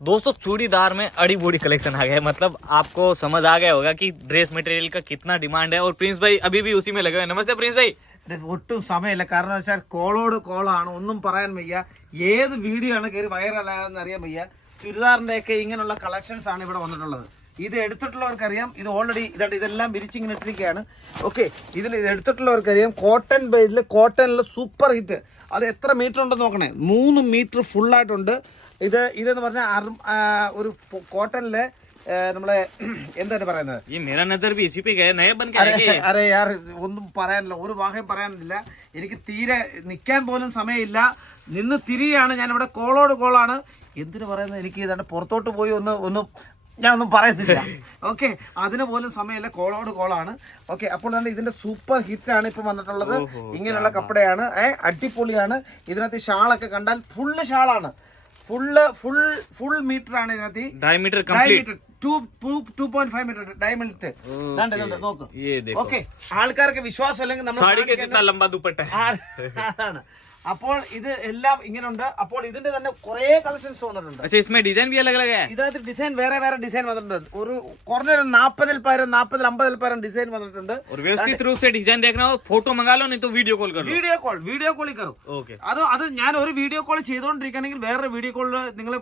दोस्तों चूड़ीदार में अड़ी बूढ़ी कलेक्शन आ गया है। मतलब आपको समझ आ गया होगा कि ड्रेस मटेरियल का कितना डिमांड है और प्रिंस भाई अभी भी उसी में लगे हुए हैं। नमस्ते प्रिंस भाई। ഒട്ടും സമയമില്ല, കാരണം വെച്ചാൽ കോളോട് കോളാണ്, ഒന്നും പറയാൻ വയ്യ. ഏത് വീഡിയോ ആണ് കയറി വൈറലാകുന്ന അറിയാൻ വയ്യ. ചുരിദാറിന്റെ ഒക്കെ ഇങ്ങനെയുള്ള കളക്ഷൻസ് ആണ് ഇവിടെ വന്നിട്ടുള്ളത്. ഇത് എടുത്തിട്ടുള്ളവർക്കറിയാം, ഇത് ഓൾറെഡി ഇതെല്ലാം വിരിച്ചിങ്ങനെ ഇട്ടിരിക്കുകയാണ്. ഓക്കെ, ഇത് എടുത്തിട്ടുള്ളവർക്കറിയാം കോട്ടൺ ബേസിൽ കോട്ടണിൽ സൂപ്പർ ഹിറ്റ്. അത് എത്ര മീറ്റർ ഉണ്ടെന്ന് നോക്കണേ, 3 മീറ്റർ ഫുള്ളായിട്ടുണ്ട്. ഇതെന്ന് പറഞ്ഞാൽ ഒരു കോട്ടണിലെ നമ്മളെ എന്താണ് പറയുന്നത്, അരെ യാർ ഒന്നും പറയാനില്ല, ഒരു വാഹയും പറയാനില്ല. എനിക്ക് തീരെ നിൽക്കാൻ പോലും സമയമില്ല, നിന്ന് തിരിയാണ്. ഞാനിവിടെ കോളോട് കോളാണ്. എന്തിനു പറയുന്നത്, എനിക്ക് ഇതാണ്ട് പുറത്തോട്ട് പോയി ഞാൻ ഒന്നും പറയുന്നില്ല. ഓക്കെ, അതിന് പോലും സമയമില്ല, കോളോട് കോളാണ്. ഓക്കെ, അപ്പോൾ തന്നെ ഇതിന്റെ സൂപ്പർ ഹിറ്റ് ആണ് ഇപ്പൊ വന്നിട്ടുള്ളത്. ഇങ്ങനെയുള്ള കപ്പടയാണ്, അടിപൊളിയാണ്. ഇതിനകത്ത് ഷാളൊക്കെ കണ്ടാൽ ഫുള്ള് ഷാളാണ്, ഫുൾ മീറ്റർ ആണ് ഇതിനകത്ത്. ഡയമീറ്റർ 2.5 മീറ്റർ ഡയമീറ്റർ നോക്ക്. ഓക്കെ, ആൾക്കാർക്ക് വിശ്വാസം അല്ലെങ്കിൽ അതാണ്. അപ്പോൾ ഇത് എല്ലാം ഇങ്ങനെയുണ്ട്. അപ്പോൾ ഇതിന്റെ തന്നെ കുറെ കളക്ഷൻസ് വന്നിട്ടുണ്ട്. ഇതിനകത്ത് ഡിസൈൻ വേറെ ഡിസൈൻ വന്നിട്ടുണ്ട്. ഒരു കുറഞ്ഞൊരു 40,000 ഡിസൈൻ വന്നിട്ടുണ്ട്. ഫോട്ടോ മംഗാലോ വീഡിയോ കോൾ കയറും. അത് ഞാൻ ഒരു വീഡിയോ കോൾ ചെയ്തുകൊണ്ടിരിക്കുകയാണെങ്കിൽ വേറൊരു വീഡിയോ കോളിൽ നിങ്ങൾ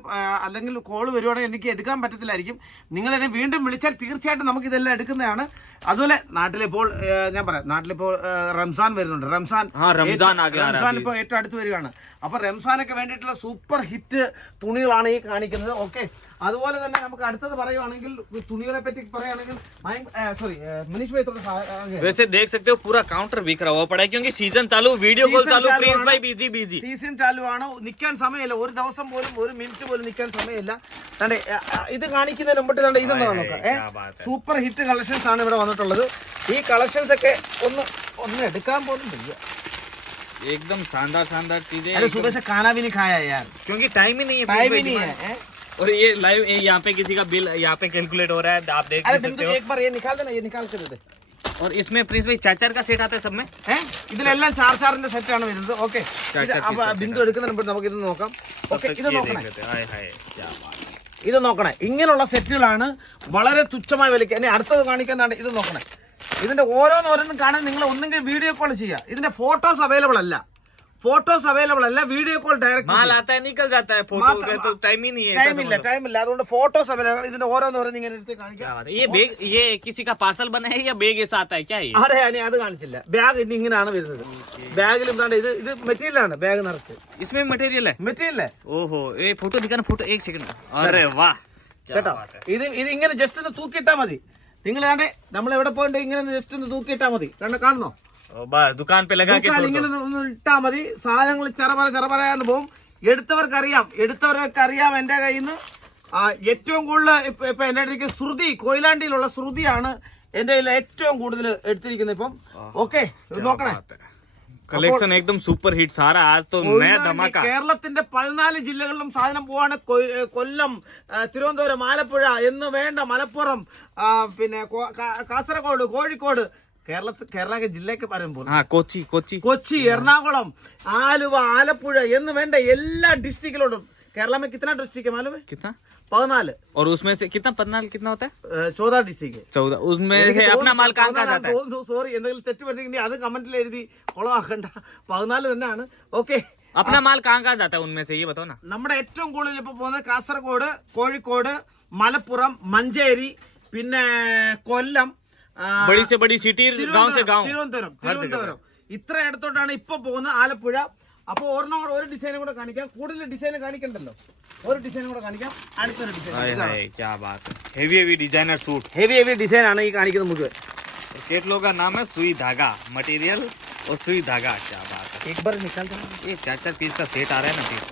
അല്ലെങ്കിൽ കോൾ വരുവാണെങ്കിൽ എനിക്ക് എടുക്കാൻ പറ്റത്തില്ലായിരിക്കും. നിങ്ങൾ എന്നെ വീണ്ടും വിളിച്ചാൽ തീർച്ചയായിട്ടും നമുക്ക് ഇതെല്ലാം എടുക്കുന്നതാണ്. അതുപോലെ നാട്ടിലിപ്പോൾ ഞാൻ പറയാം, നാട്ടിലിപ്പോൾ റംസാൻ വരുന്നുണ്ട്. റംസാൻ ഇപ്പോൾ ഏറ്റവും അടുത്ത് വരികയാണ്. അപ്പൊ റംസാനൊക്കെ വേണ്ടിയിട്ടുള്ള സൂപ്പർ ഹിറ്റ് തുണികളാണ് ഈ കാണിക്കുന്നത്. ഓക്കെ, അതുപോലെ തന്നെ നമുക്ക് അടുത്തത് പറയുവാണെങ്കിൽ തുണികളെ പറ്റി പറയുകയാണെങ്കിൽ मनीष भाई थोड़ा वैसे देख सकते हो पूरा काउंटर बिक रहा हुआ पड़ा है क्योंकि सीजन चालू, वीडियो कॉल चालू, प्रिंस भाई बिजी. സീസൺ ചാലുവാണ്, നിൽക്കാൻ സമയമില്ല. ഒരു ദിവസം പോലും ഒരു മിനിറ്റ് പോലും നിൽക്കാൻ സമയമില്ല. ഇത് കാണിക്കുന്നതിന് മുമ്പിട്ട് ഇതെന്താ നോക്കാം. സൂപ്പർ ഹിറ്റ് കളക്ഷൻസ് ആണ് ഇവിടെ വന്നിട്ടുള്ളത്. ഈ കളക്ഷൻസ് ഒക്കെ ഒന്ന് എടുക്കാൻ പോലും വയ്യ. एकदम शानदार चीजें. अरे सुबह से खाना भी नहीं खाया यार, क्योंकि टाइम ही नहीं है. और ये लाइव यहाँ पे किसी का बिल यहाँ पे कैलकुलेट हो रहा है, आप देख सकते हो. एक बार ये निकाल देना, ये निकाल कर दे. और इसमें प्रिंस भाई 4 का सेट आता है सब में. ഇതിലെല്ലാം 4 സെറ്റ് ആണ് വരുന്നത്. ഓക്കെ, ബിന്ദു എടുക്കുന്നതിന് മുമ്പ് നമുക്ക് ഇത് നോക്കാം. ഓക്കെ, ഇത് നോക്കണേ, ഇത് നോക്കണേ. ഇങ്ങനെയുള്ള സെറ്റുകളാണ് വളരെ തുച്ഛമായ വിലയ്ക്ക്. ഇനി അടുത്തത് കാണിക്കുന്നതാണ്. ഇത് നോക്കണേ, ഇതിന്റെ ഓരോന്നും കാണാൻ നിങ്ങൾ ഒന്നെങ്കിൽ വീഡിയോ കോൾ ചെയ്യുക. ഇതിന്റെ ഫോട്ടോസ് അവൈലബിൾ അല്ല, വീഡിയോ കോൾ ഡയറക്റ്റ് टाइम ഇല്ല. അതുകൊണ്ട് ഫോട്ടോസ് അവൈലബിൾ. ഇതിന്റെ ഓരോന്നും ഇങ്ങനെ എടുത്ത് കാണിക്കാം. ये किसी का पार्सल बना है या बैग ऐसा आता है क्या? അതെ, അത് കാണിച്ചില്ല. ബാഗ് ഇങ്ങനെയാണ് വരുന്നത്. ബാഗിൽ ഇത് മെറ്റീരിയൽ ആണ്, ബാഗ് നിറച്ച്. इसमें मटेरियल है. ओहो, ये फोटो दिखाना, फोटो 1 सेकंड. अरे वाह, കേട്ടോ. ഇത് ഇങ്ങനെ ജസ്റ്റ് ഒന്ന് തൂക്കിയിട്ടാ മതി. നിങ്ങൾ നമ്മൾ എവിടെ പോയിട്ട് ഇങ്ങനെ ജസ്റ്റ് ഒന്ന് തൂക്കിയിട്ടാ മതി. കാണുന്നോ? दुकान पे लगा के ഇങ്ങനെ ഒന്ന് ഇട്ടാ മതി. സാധനങ്ങൾ ചെറപറന്ന് പോകും. എടുത്തവർക്കറിയാം എന്റെ കയ്യിൽ നിന്ന് ഏറ്റവും കൂടുതൽ ഇപ്പൊ എന്റെ അടുത്തേക്ക് ശ്രുതി, കൊയിലാണ്ടിയിലുള്ള ശ്രുതിയാണ് എന്റെ കയ്യിൽ ഏറ്റവും കൂടുതൽ എടുത്തിരിക്കുന്നത് ഇപ്പം. ഓക്കെ, നോക്കണേ. കളക്ഷൻ एकदम സൂപ്പർ ഹിറ്റ് സാറാ. ആജ് തോ നയ ധമാക. കേരളത്തിന്റെ 14 ജില്ലകളിലും സാധനം പോവാണ്. കൊല്ലം, തിരുവനന്തപുരം, ആലപ്പുഴ എന്ന് വേണ്ട, മലപ്പുറം, പിന്നെ കാസർഗോഡ്, കോഴിക്കോട്, കേരള ജില്ലയ്ക്ക് പറയുമ്പോൾ കൊച്ചി, എറണാകുളം, ആലുവ, ആലപ്പുഴ എന്ന് വേണ്ട എല്ലാ ഡിസ്ട്രിക്റ്റിലും. केरला में कितना डिस्ट्रिक्ट है मालूम है? कितना? 14. और उसमें से कितना 14 कितना होता है? 14 डिस्ट्रिक्ट है. 14. उसमें है अपना माल कहाँ जाता है? സോറി, എന്തെങ്കിലും തെറ്റ് പറ്റിയെങ്കിൽ അത് കമന്റിൽ എഴുതി കൊളവാക്കണ്ട. 14 തന്നെയാണ്. ഓക്കെ, अपना माल कहाँ जाता है उनमें से ये बताओ ना. നമ്മുടെ ഏറ്റവും കൂടുതൽ ഇപ്പൊ പോകുന്നത് കാസർഗോഡ്, കോഴിക്കോട്, മലപ്പുറം, മഞ്ചേരി, പിന്നെ കൊല്ലം, बड़ी से बड़ी सिटी, गांव से गांव, തിരുവനന്തപുരം, ഇത്ര ഇടത്തോട്ടാണ് ഇപ്പൊ പോകുന്നത്. ആലപ്പുഴ. അപ്പൊ ഒരു ഡിസൈനും കൂടെ കാണിക്കാം. കൂടുതൽ ഡിസൈൻ കാണിക്കണ്ടല്ലോ, ഒരു ഡിസൈനും കൂടെ കാണിക്കാം. അടുത്തൊരു design, heavy designer suit, heavy design ആണ് ഈ കാണിക്കുന്നത് മുഴുവൻ. केटलॉग का नाम है सुई धागा मटेरियल और सुई धागा. क्या बात है. एक बार निकाल देना. ये 4 पीस का सेट आ रहा है ना पीस,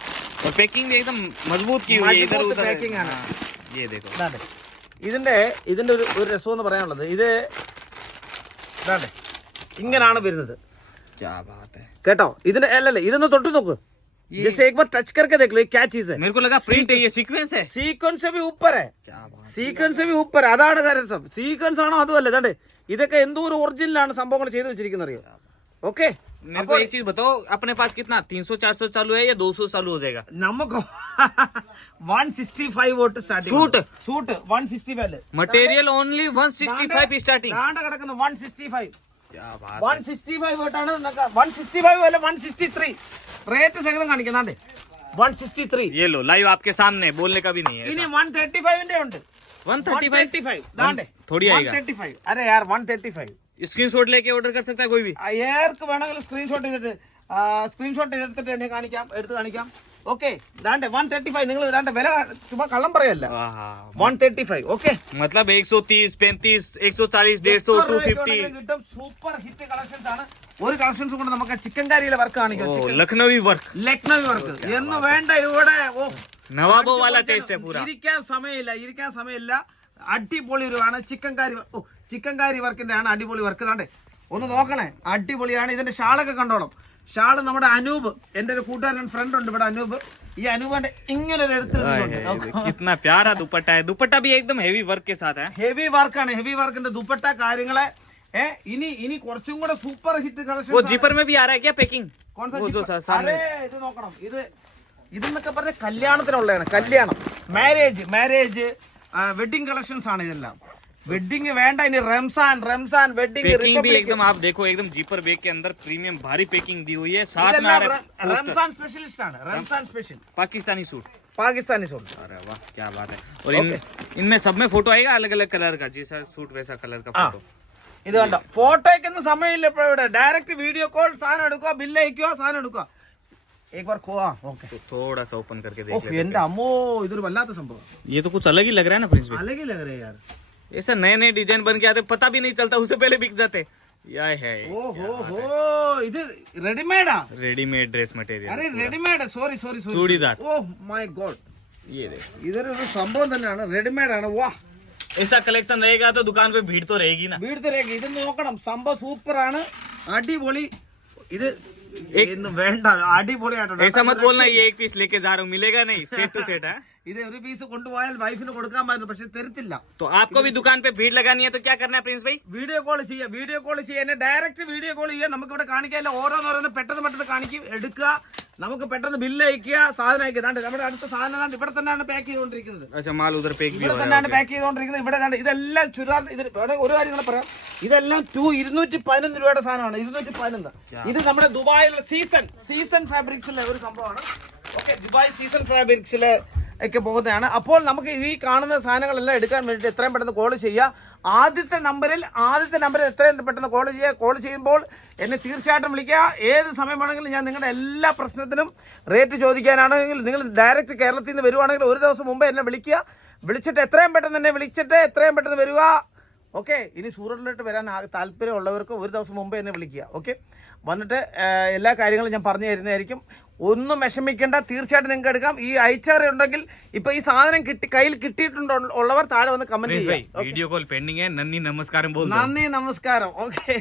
और पैकिंग भी एकदम मजबूत की हुई है. इधर उधर पैकिंग ആണ്. ये देखो, ഇതിന്റെ ഒരു രസം എന്ന് പറയാനുള്ളത്, ഇത് ഇങ്ങനാണ് വരുന്നത്. കേട്ടോ, ഇതിന്റെ അല്ലല്ലേ, ഇതൊന്ന് തൊട്ട് നോക്ക്. जैसे एक बार टच करके देख लो क्या चीज है. मेरे को लगा प्रिंट है, ये सीक्वेंस है. सीक्वेंस से भी ऊपर है, सीक्वेंस से भी ऊपर. അതാണ് കാര്യം. സീക്വൻസ് ആണോ അതുമല്ല. ഇതൊക്കെ എന്തോ ഒരു ഒറിജിനലാണ് സംഭവങ്ങൾ ചെയ്തു വെച്ചിരിക്കുന്നത് അറിയോ. ഓക്കെ, मेरे को एक चीज बताओ, अपने पास कितना 300-400 चालू है या 200 चालू हो जाएगा? നമുക്ക് 165 വോട്ട് starting suit suit 165 material only 165 starting. ദാണ്ട കിടക്കുന്നു 165 क्या बात है। 165 വോട്ടാണ് 165 അല്ല 163 റേറ്റ് സഹിതം കാണിക്കുന്നാണ്ട് 163 ये लो लाइव आपके सामने, बोलने का भी नहीं है। ഇനി 135 ന്റെ ഉണ്ട് 135 ദാണ്ടേ थोड़ी आएगा। 135 अरे यार 135 स्क्रीनशॉट लेके ऑर्डर कर सकता है कोई भी। ഏർക്ക് വേണമെങ്കിലും സ്ക്രീൻഷോട്ട് എടുത്തിട്ട് എന്നെ എടുത്ത് കാണിക്കാം. ഓക്കെ ദാണ്ടേ 135 നിങ്ങൾ ദാണ്ടേ വില ചുമ്മാ കള്ളം പറയല്ല. 135 ഓക്കെ मतलब 130, 35, 140, 150, 250 കിട്ടും. സൂപ്പർ ഹിറ്റ് കളക്ഷൻസ് ആണ്. ഒരു കളക്ഷൻസ് കൊണ്ട് നമുക്ക് ചിക്കൻ കാരിയിലെ വർക്ക് കാണിക്കാം. लखनवी वर्क, ലക്നൗ വർക്ക് എന്ന് വേണ്ട ഇവിടെ. ഓ नवाबों वाला टेस्ट है पूरा। ഇരിക്കാൻ സമയമില്ല. അടിപൊളി ഒരു ആണ് ചിക്കൻ കാരി വർക്കിന്റെ ആണ് അടിപൊളി വർക്ക്. താണ്ടേ ഒന്ന് നോക്കണേ, അടിപൊളിയാണ്. ഇതിന്റെ ഷാളൊക്കെ കണ്ടോളും. ഷാള് നമ്മുടെ അനൂപ്, എന്റെ ഒരു കൂട്ടുകാരൻ ഫ്രണ്ട് ഉണ്ട് ഇവിടെ, അനൂപ്. ഈ അനൂപിന്റെ ഇങ്ങനെ ഒരു എടുത്തിട്ടുണ്ട്. कितना प्यारा दुपट्टा है। दुपट्टा भी एकदम हेवी वर्क के साथ है। ഹെവി വർക്കാണ്, ഹെവി വർക്കിന്റെ ദുപ്പട്ട കാര്യങ്ങളെ. ഇനി കുറച്ചും കൂടെ സൂപ്പർ ഹിറ്റ് കളക്ഷൻ. वो जीपर में भी आ रहा है क्या पैकिंग? वो जो सामने ഇത് നോക്കണം. ഇതെന്നൊക്കെ പറഞ്ഞ കല്യാണത്തിനുള്ളതാണ്. കല്യാണം, മാരേജ് വെഡിങ് കളക്ഷൻസ് ആണ് ഇതെല്ലാം. വെഡിങ് വേണ്ട, ഇനി റംസാൻ വെഡിങ് पैकिंग भी एकदम आप देखो, एकदम जीपर बैग के अंदर प्रीमियम भारी पैकिंग दी हुई है। साथ में आ रहा है റംസാൻ സ്പെഷ്യലിസ്റ്റ് ആണ്. Ramzan special Pakistani suit. Pakistani suit. अरे वाह क्या बात है। और इनमें सब में फोटो आएगा अलग अलग कलर का, जैसा सूट वैसा कलर का फोटो। ഇത് കണ്ടോ, ഫോട്ടോയ്ക്കൊന്നും സമയമില്ല ഇപ്പൊ ഇവിടെ. ഡയറക്റ്റ് വീഡിയോ കോൾ, സാധനം എടുക്കുക, ബില്ല് അയക്കുക, സാധനം എടുക്കുക. एक बार खोआ ओके तो थोड़ा सा ओपन करके देख लेते എന്റെ അമ്മോ, ഇതൊരു വല്ലാത്ത സംഭവം. हैं। ये तो कुछ अलग ही लग रहा है ना प्रिंस भाई। अलग ही लग रहे यार. ऐसा नए डिजाइन बन के आते, पता भी नहीं चलता, उससे पहले बिक जाते। यह है ഓഹോ ഇത് റെഡിമെയ്ഡാ. Readymade dress material. അരെ readymade, sorry churidar. Oh my god, ये देखो, ഇതൊരു സംഭവം തന്നെയാണ്. റെഡിമെയ്ഡ് ആണ്. വാ, ऐसा कलेक्शन रहेगा तो दुकान पे भीड़ तो रहेगी ना। വീട് തിരക്ക്. ഇത് നോക്കണം, സംഭവം സൂപ്പർ ആണ്, അടിപൊളി. ഇത് ഇന്ന് വേണ്ട, അടിപൊളിയായിട്ടുണ്ട്. ऐसा मत बोलना ये एक पीस लेके जा रहा हूँ, मिलेगा नहीं, सेट टू सेट है। ഇത് ഒരു പീസ് കൊണ്ടുപോയാൽ വൈഫിന് കൊടുക്കാമായിരുന്നു, പക്ഷെ തരത്തില്ല. तो आपको भी दुकान पे भीड़ लगानी है तो क्या करना है प्रिंस भाई? വീഡിയോ കോൾ ചെയ്യുക, എന്നെ ഡയറക്റ്റ് വീഡിയോ കോൾ ചെയ്യുക. നമുക്ക് ഇവിടെ കാണിക്കാനില്ല, ഓരോന്നോരോന്ന് പെട്ടെന്ന് കാണിക്കും, എടുക്കുക, നമുക്ക് പെട്ടെന്ന് ബില്ല് അയക്കുക, സാധനം അയക്കുക. നമ്മുടെ അടുത്ത സാധനം ഇവിടെ തന്നെയാണ് പാക്ക് ചെയ്തുകൊണ്ടിരിക്കുന്നത്. अच्छा माल उधर पैक भी हो ഇവിടെ रहा തന്നെയാണ് പാക്ക് ചെയ്തുകൊണ്ടിരിക്കുന്നത്. ഇവിടെ ഇതെല്ലാം ചുരാർ. ഒരു കാര്യം കൂടെ പറയാം, ഇതെല്ലാം 211 രൂപയുടെ സാധനമാണ്. 211. ഇത് നമ്മുടെ ദുബായിലുള്ള സീസൺ ഫാബ്രിക്സിലെ ഒരു സംഭവമാണ്. ഓക്കെ, ദുബായ് സീസൺ ഫാബ്രിക്സിലെ ഒക്കെ പോകുന്നതാണ്. അപ്പോൾ നമുക്ക് ഈ കാണുന്ന സാധനങ്ങളെല്ലാം എടുക്കാൻ വേണ്ടിയിട്ട് എത്രയും പെട്ടെന്ന് കോൾ ചെയ്യുക. ആദ്യത്തെ നമ്പറിൽ എത്രയും പെട്ടെന്ന് കോൾ ചെയ്യുക. കോൾ ചെയ്യുമ്പോൾ എന്നെ തീർച്ചയായിട്ടും വിളിക്കുക. ഏത് സമയം വേണമെങ്കിലും ഞാൻ നിങ്ങളുടെ എല്ലാ പ്രശ്നത്തിനും റേറ്റ് ചോദിക്കാനാണെങ്കിൽ, നിങ്ങൾ ഡയറക്റ്റ് കേരളത്തിൽ നിന്ന് വരുവാണെങ്കിൽ ഒരു ദിവസം മുമ്പ് എന്നെ വിളിക്കുക. വിളിച്ചിട്ട് എത്രയും പെട്ടെന്ന് വരിക. ഓക്കെ, ഇനി സൂററ്റിലോട്ട് വരാൻ താല്പര്യമുള്ളവർക്ക് ഒരു ദിവസം മുമ്പ് എന്നെ വിളിക്കുക. ഓക്കെ, വന്നിട്ട് എല്ലാ കാര്യങ്ങളും ഞാൻ പറഞ്ഞു തരുന്നതായിരിക്കും. ഒന്നും വിഷമിക്കേണ്ട, തീർച്ചയായിട്ടും നിങ്ങൾക്ക് എടുക്കാം. ഈ അയച്ചാറ് ഉണ്ടെങ്കിൽ ഇപ്പൊ ഈ സാധനം കയ്യിൽ കിട്ടിയിട്ടുള്ളവർ താഴെ വന്ന് കമന്റ് ചെയ്യുക. वीडियो कॉल पेंडिंग है। नन्ही नमस्कार बोल दो। നന്ദി, നമസ്കാരം. ഓക്കെ.